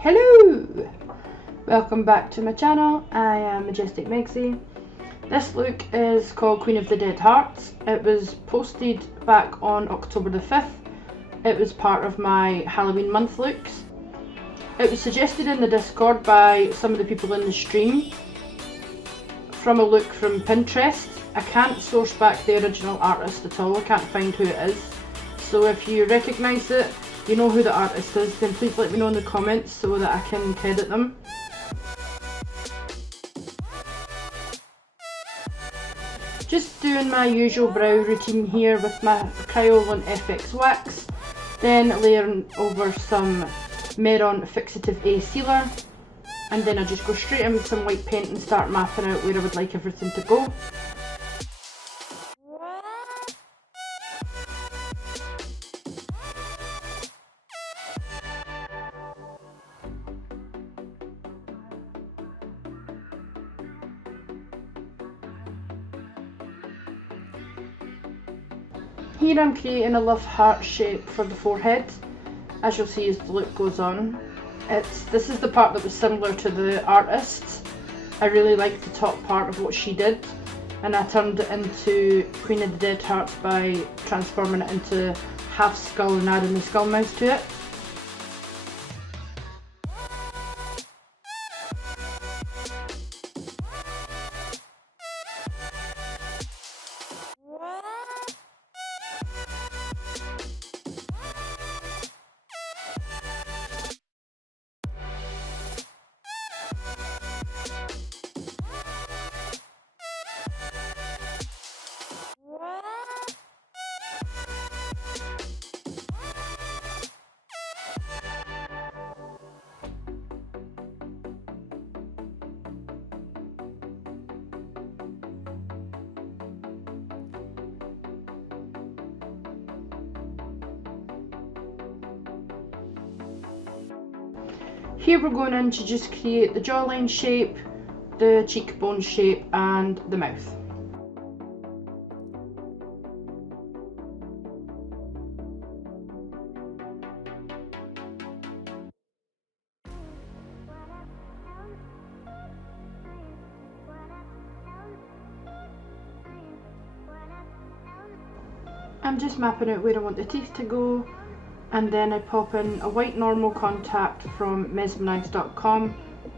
Hello! Welcome back to my channel. I am Majestic Mexie. This look is called Queen of the Dead Hearts. It was posted back on October the 5th. It was part of my Halloween month looks. It was suggested in the Discord by some of the people in the stream from a look from Pinterest. I can't source back the original artist at all. I can't find who it is. So if you recognise it, you know who the artist is, then please let me know in the comments so that I can credit them. Just doing my usual brow routine here with my Kryolan Wax, then layering over some Meron Fixative A sealer, and then I just go straight in with some white paint and start mapping out where I would like everything to go. Here I'm creating a love heart shape for the forehead, as you'll see as the look goes on. This is the part that was similar to the artist. I really liked the top part of what she did, and I turned it into Queen of the Dead Hearts by transforming it into half skull and adding the skull mouse to it. Here we're going in to just create the jawline shape, the cheekbone shape and the mouth. I'm just mapping out where I want the teeth to go, and then I pop in a white normal contact from mesmerize.com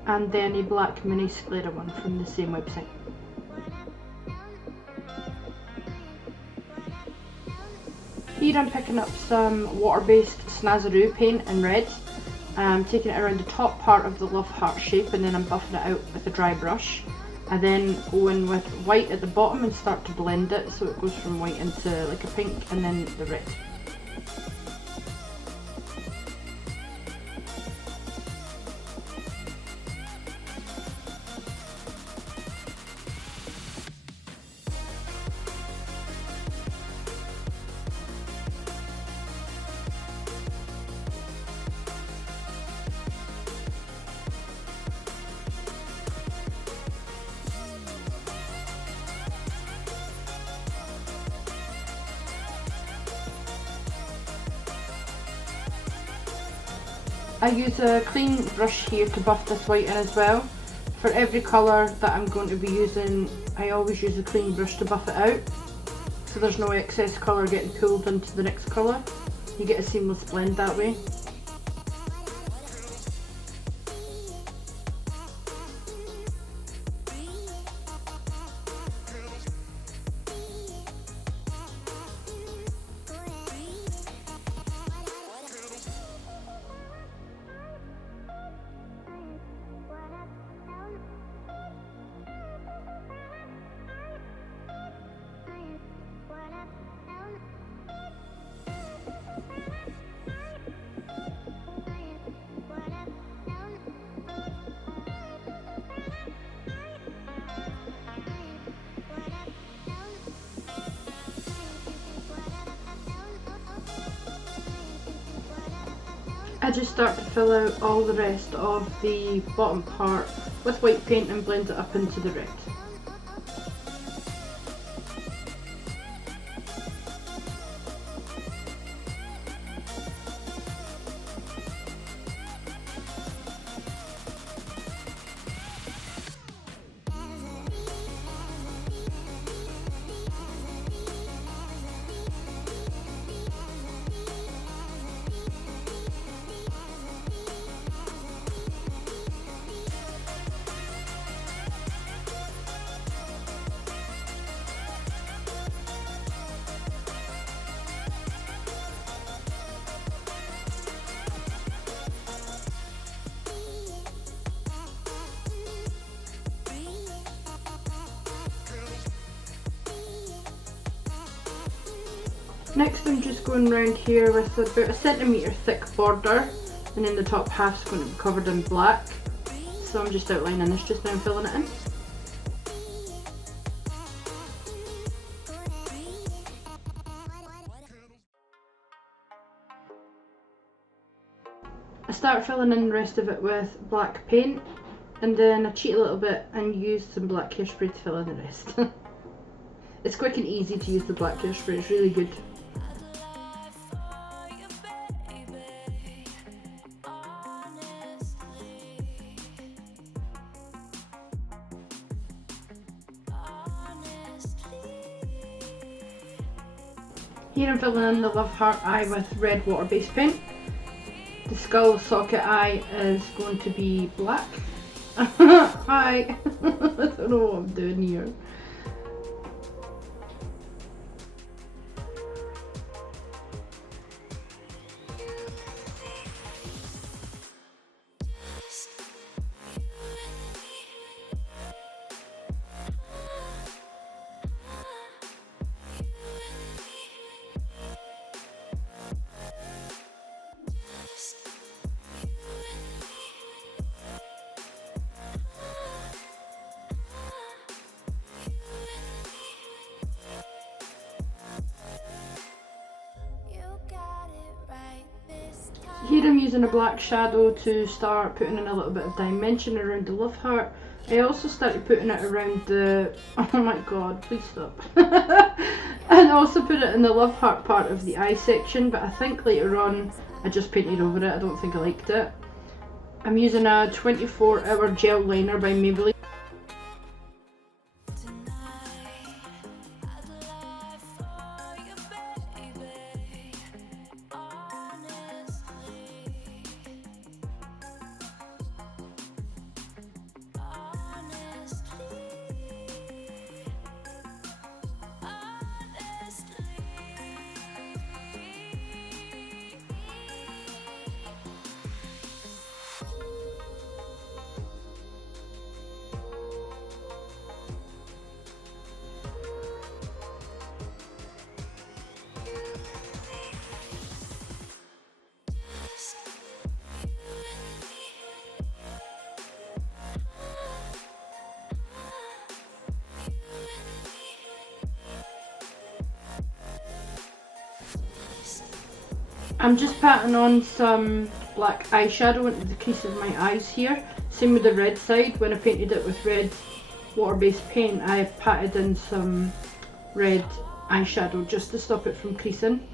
and then a black mini sclera one from the same website. Here I'm picking up some water-based Snazaroo paint in red. I'm taking it around the top part of the love heart shape, and then I'm buffing it out with a dry brush. I then go in with white at the bottom and start to blend it so it goes from white into like a pink and then the red. I use a clean brush here to buff this white in as well. For every colour that I'm going to be using, I always use a clean brush to buff it out, so there's no excess colour getting pulled into the next colour. You get a seamless blend that way. I just start to fill out all the rest of the bottom part with white paint and blend it up into the red. Next I'm just going around here with about a centimetre thick border, and then the top half's going to be covered in black. So I'm just outlining this just now and filling it in. I start filling in the rest of it with black paint, and then I cheat a little bit and use some black hairspray to fill in the rest. It's quick and easy to use the black hairspray, it's really good. Here I'm filling in the love heart eye with red water-based paint. The skull socket eye is going to be black. Hi! I don't know what I'm doing here. Here I'm using a black shadow to start putting in a little bit of dimension around the love heart. I also started putting it around the, oh my god, please stop. And also put it in the love heart part of the eye section, but I think later on I just painted over it. I don't think I liked it. I'm using a 24-hour gel liner by Maybelline. I'm just patting on some black eyeshadow into the crease of my eyes here. Same with the red side. When I painted it with red water-based paint, I patted in some red eyeshadow just to stop it from creasing.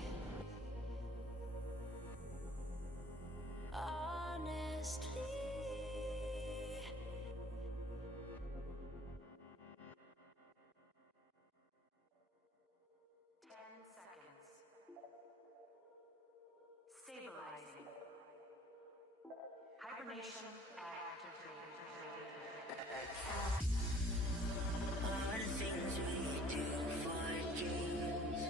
Stabilizing. Hibernation activated. All the things we do for dreams.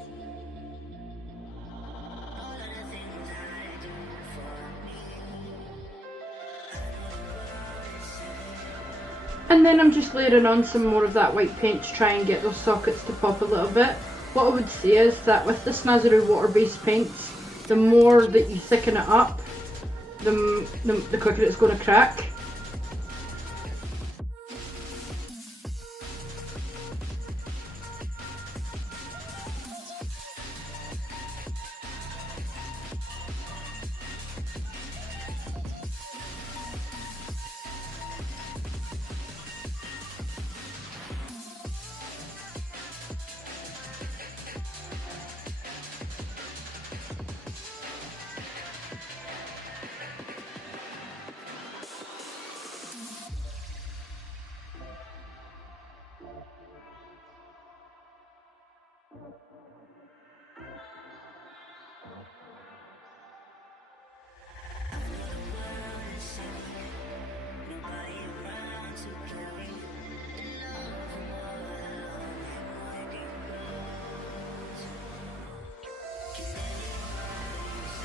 All of the things I do for me. And then I'm just layering on some more of that white paint to try and get those sockets to pop a little bit. What I would say is that with the Snazaroo water-based paints, the more that you thicken it up, the quicker it's going to crack.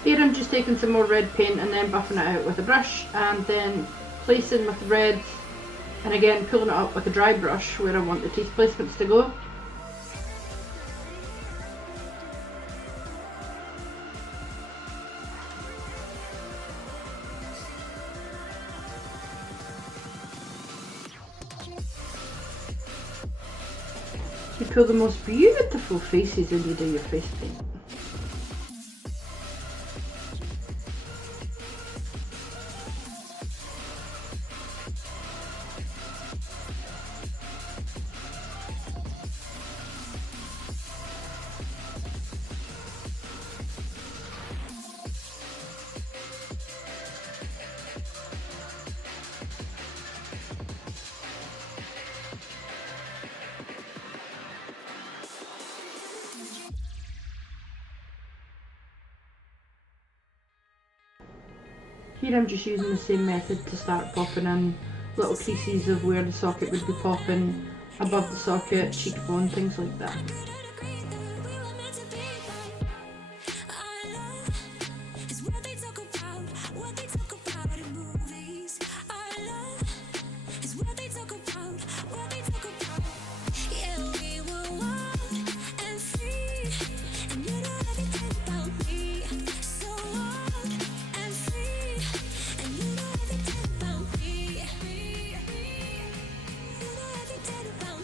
Here I'm just taking some more red paint and then buffing it out with a brush, and then placing with red, and again pulling it up with a dry brush where I want the teeth placements to go. pull the most beautiful faces when you do your face paint. Here I'm just using the same method to start popping in little creases of where the socket would be popping, above the socket, cheekbone, things like that.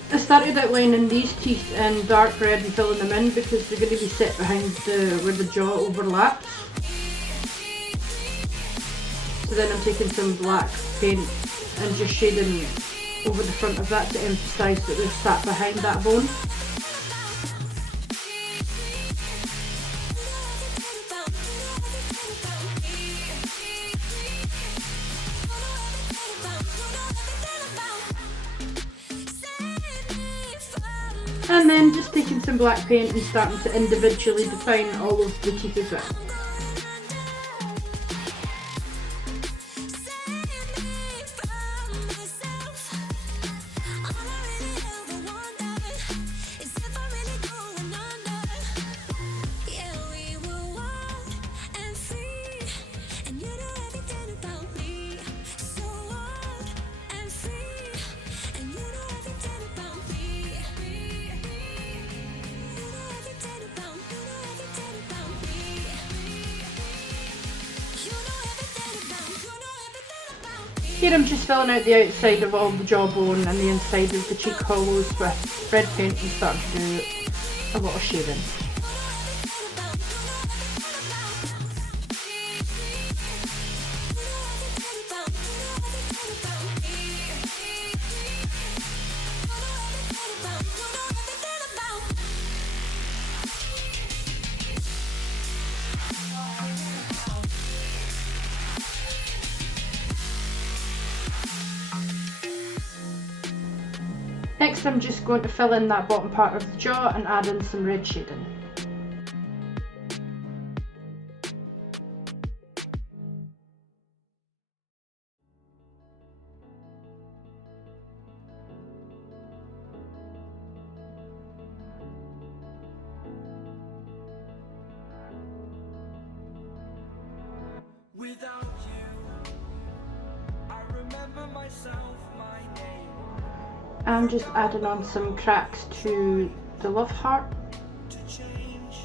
I started outlining these teeth in dark red and filling them in because they're going to be set behind where the jaw overlaps. So then I'm taking some black paint and just shading over the front of that to emphasise that they're sat behind that bone. And then just taking some black paint and starting to individually define all of the teeth as well. Here I'm just filling out the outside of all the jawbone and the inside of the cheek hollows with red paint and starting to do a lot of shading. Next I'm just going to fill in that bottom part of the jaw and add in some red shading. Without you, I remember myself, my name. I'm just adding on some cracks to the love heart. To change,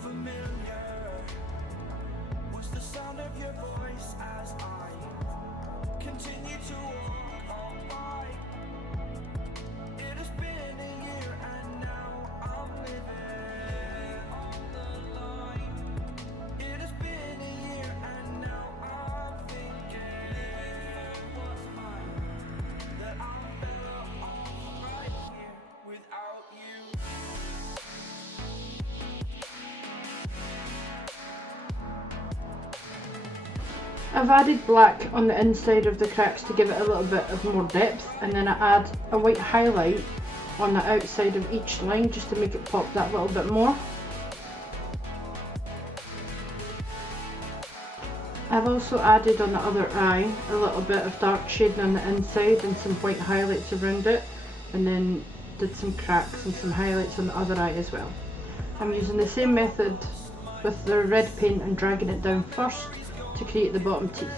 familiar was the sound of your voice as I continue to walk on by. It has been a year and now I'm living on the line. It has been a year and now I'm thinking what's mine. That I'm better off right here without you. I've added black on the inside of the cracks to give it a little bit of more depth, and then I add a white highlight on the outside of each line just to make it pop that little bit more. I've also added on the other eye a little bit of dark shading on the inside and some white highlights around it, and then did some cracks and some highlights on the other eye as well. I'm using the same method with the red paint and dragging it down first to create the bottom teeth.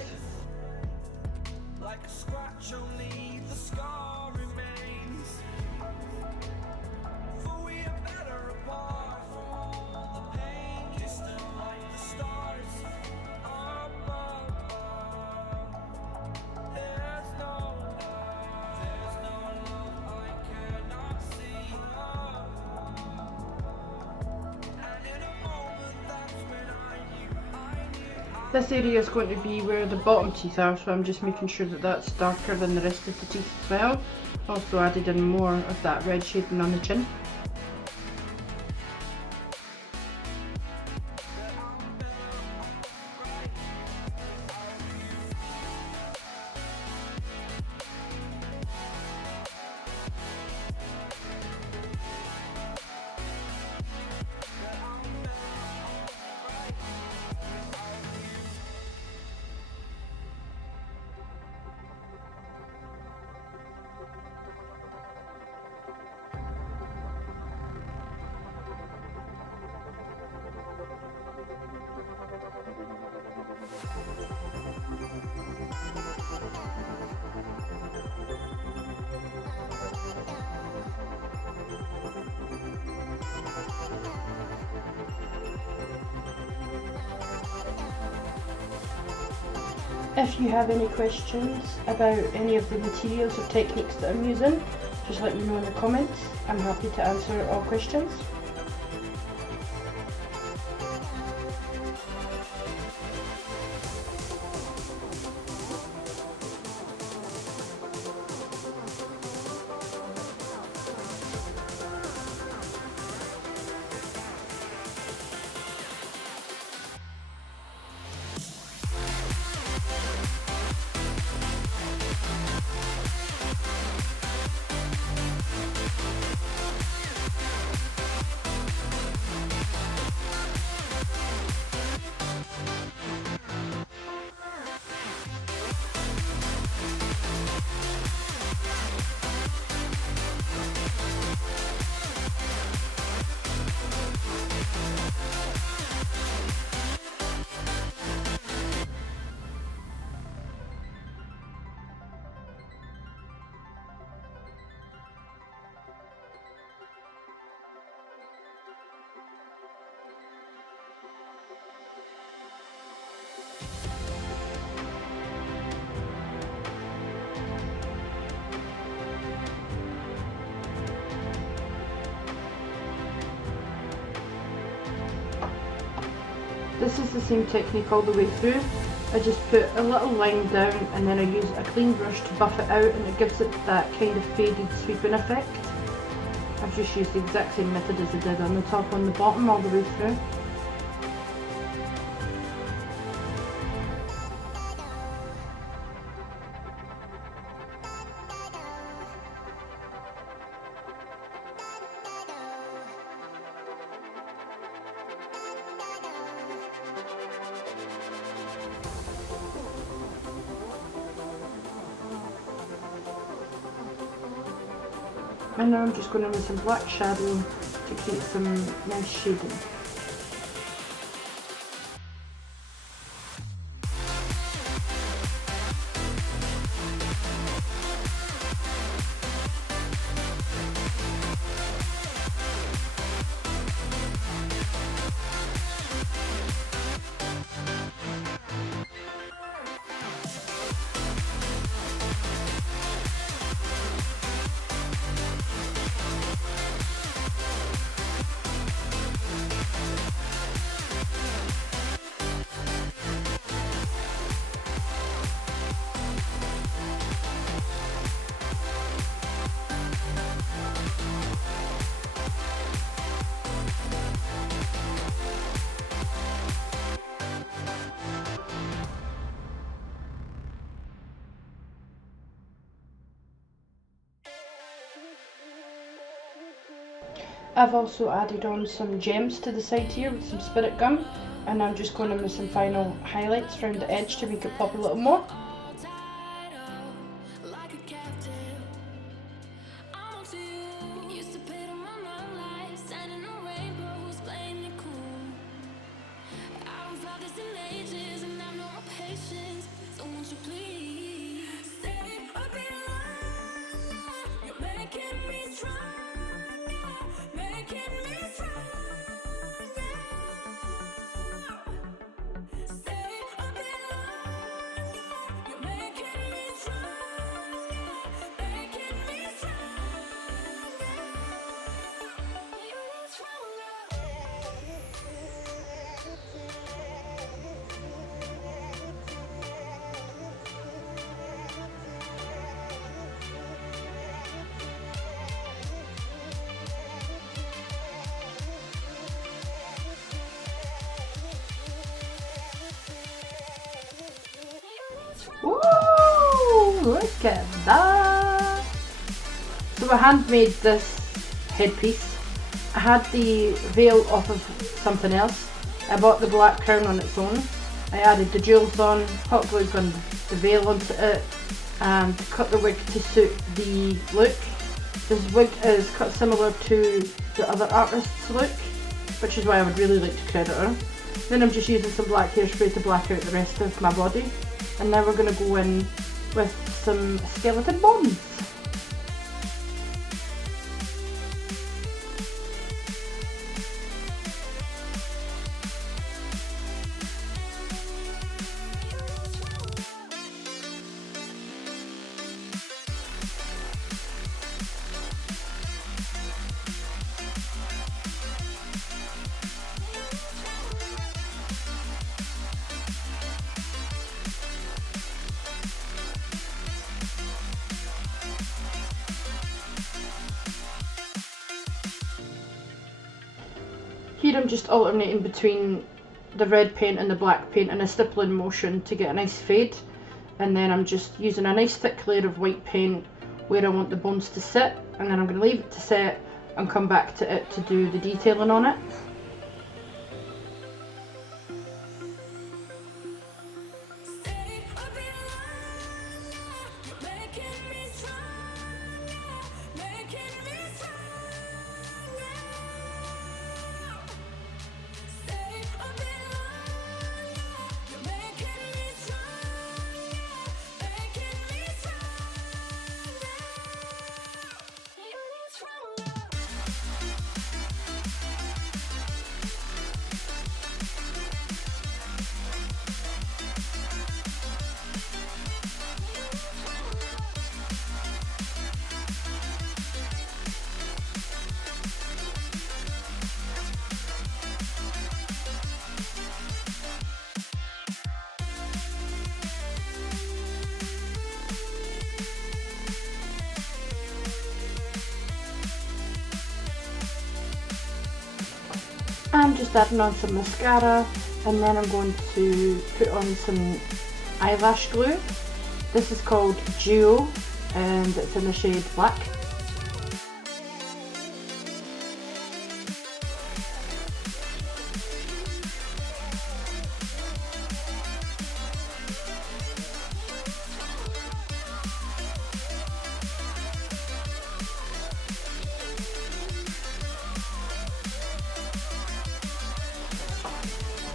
Like a scratch, only the scar remains. For we are better apart from all the pain. Distant like the stars up above. There's no love I can This area is going to be where the bottom teeth are, so I'm just making sure that that's darker than the rest of the teeth as well. Also added in more of that red shading on the chin. If you have any questions about any of the materials or techniques that I'm using, just let me know in the comments. I'm happy to answer all questions. This is the same technique all the way through. I just put a little line down and then I use a clean brush to buff it out, and it gives it that kind of faded sweeping effect. I've just used the exact same method as I did on the top and the bottom all the way through. And now I'm just going in with some black shadow to create some nice shading. I've also added on some gems to the side here with some Spirit Gum, and I'm just going in with some final highlights around the edge to make it pop a little more. Whoa! Look at that! So I handmade this headpiece. I had the veil off of something else. I bought the black crown on its own. I added the jewels on, hot glued on the veil onto it, and cut the wig to suit the look. This wig is cut similar to the other artist's look, which is why I would really like to credit her. Then I'm just using some black hairspray to black out the rest of my body. And now we're going to go in with some skeleton bones. Here I'm just alternating between the red paint and the black paint in a stippling motion to get a nice fade, and then I'm just using a nice thick layer of white paint where I want the bones to sit, and then I'm going to leave it to set and come back to it to do the detailing on it. I'm just adding on some mascara, and then I'm going to put on some eyelash glue. This is called Duo and it's in the shade black.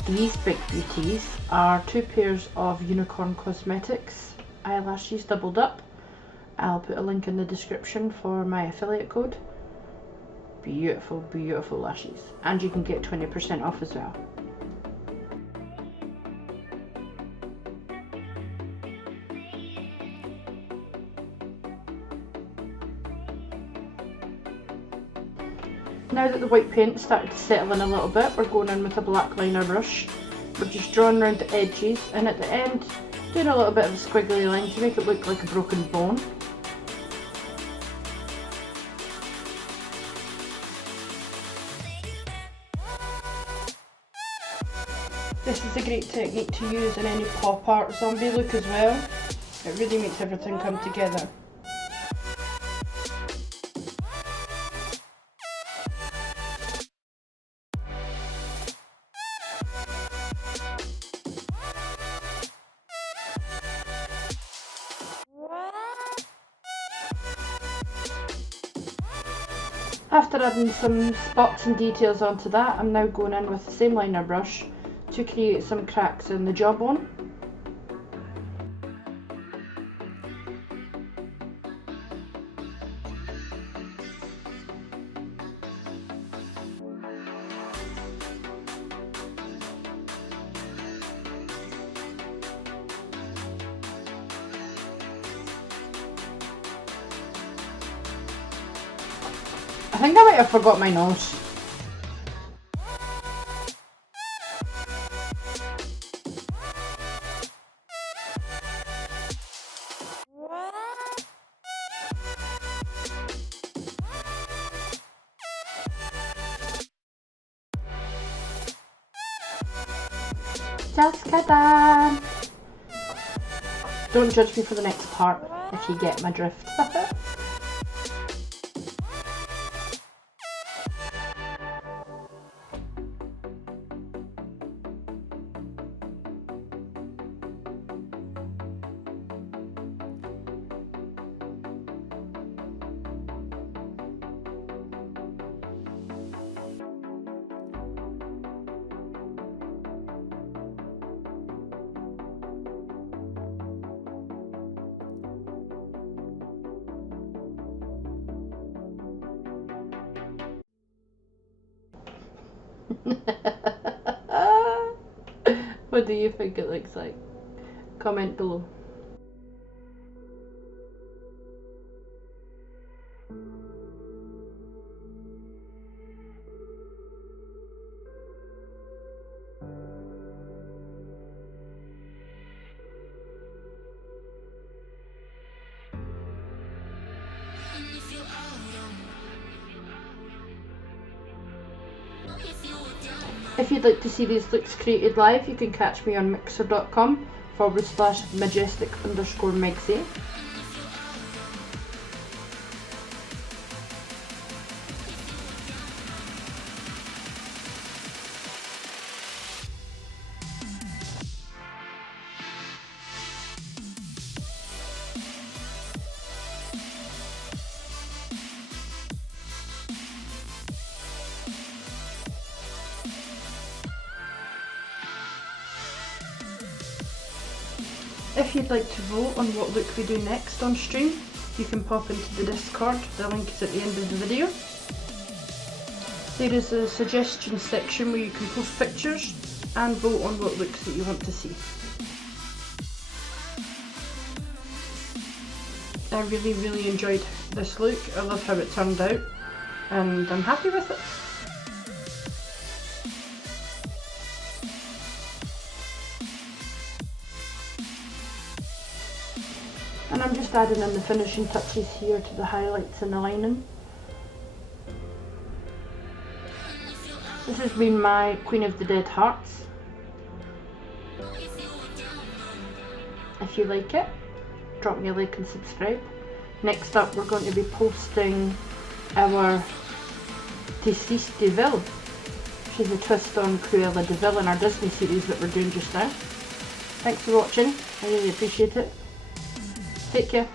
These big beauties are 2 pairs of Unicorn Cosmetics eyelashes doubled up. I'll put a link in the description for my affiliate code. Beautiful, beautiful lashes, and you can get 20% off as well. Now that the white paint started to settle in a little bit, we're going in with a black liner brush. We're just drawing around the edges, and at the end doing a little bit of a squiggly line to make it look like a broken bone. This is a great technique to use in any pop art zombie look as well. It really makes everything come together. After adding some spots and details onto that, I'm now going in with the same liner brush to create some cracks in the jawbone. I think I might have forgot my nose. Just done. Don't judge me for the next part if you get my drift. What do you think it looks like? Comment below. If you'd like to see these looks created live, you can catch me on mixer.com/majestic_Megsy. If you'd like to vote on what look we do next on stream, you can pop into the Discord, the link is at the end of the video. There is a suggestion section where you can post pictures and vote on what looks that you want to see. I really enjoyed this look. I love how it turned out and I'm happy with it. And I'm just adding in the finishing touches here to the highlights and the lining. This has been my Queen of the Dead Hearts. If you like it, drop me a like and subscribe. Next up we're going to be posting our Deceased de Vail, which is a twist on Cruella de Vil in our Disney series that we're doing just now. Thanks for watching, I really appreciate it. Take care.